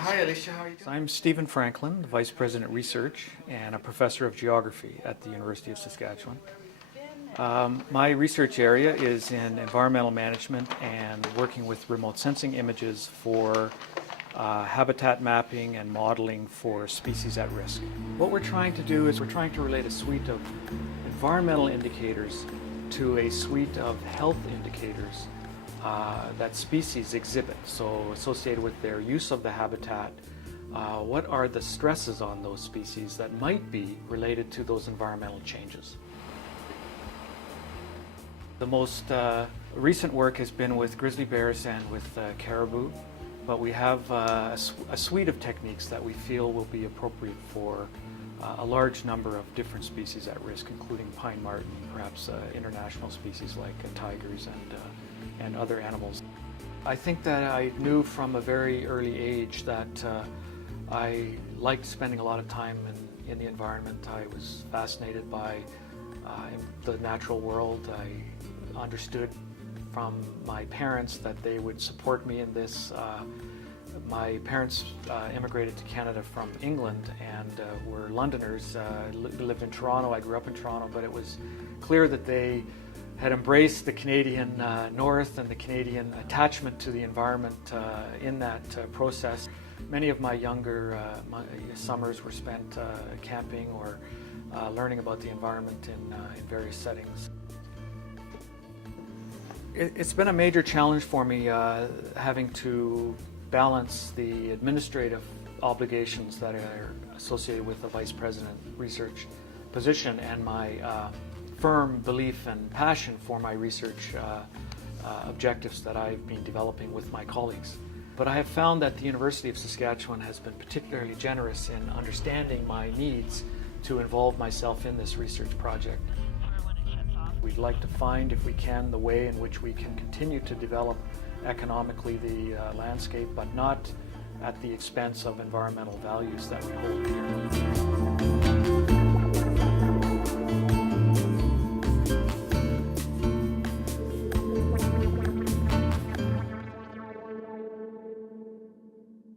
Hi Alicia, how are you doing? I'm Stephen Franklin, the Vice President Research and a Professor of Geography at the University of Saskatchewan. My research area is in environmental management and working with remote sensing images for habitat mapping and modeling for species at risk. What we're trying to do is we're trying to relate a suite of environmental indicators to a suite of health indicators that species exhibit, so associated with their use of the habitat. What are the stresses on those species that might be related to those environmental changes? The most recent work has been with grizzly bears and with caribou, but we have a suite of techniques that we feel will be appropriate for a large number of different species at risk, including pine marten, perhaps international species like tigers and other animals. I think that I knew from a very early age that I liked spending a lot of time in the environment. I was fascinated by the natural world. I understood from my parents that they would support me in this. My parents immigrated to Canada from England and were Londoners. Lived in Toronto. I grew up in Toronto, but it was clear that they had embraced the Canadian North and the Canadian attachment to the environment in that process. Many of my younger summers were spent camping or learning about the environment in various settings. It's been a major challenge for me having to balance the administrative obligations that are associated with the Vice President research position and my firm belief and passion for my research objectives that I've been developing with my colleagues. But I have found that the University of Saskatchewan has been particularly generous in understanding my needs to involve myself in this research project. We'd like to find, if we can, the way in which we can continue to develop economically the landscape, but not at the expense of environmental values that we hold dear.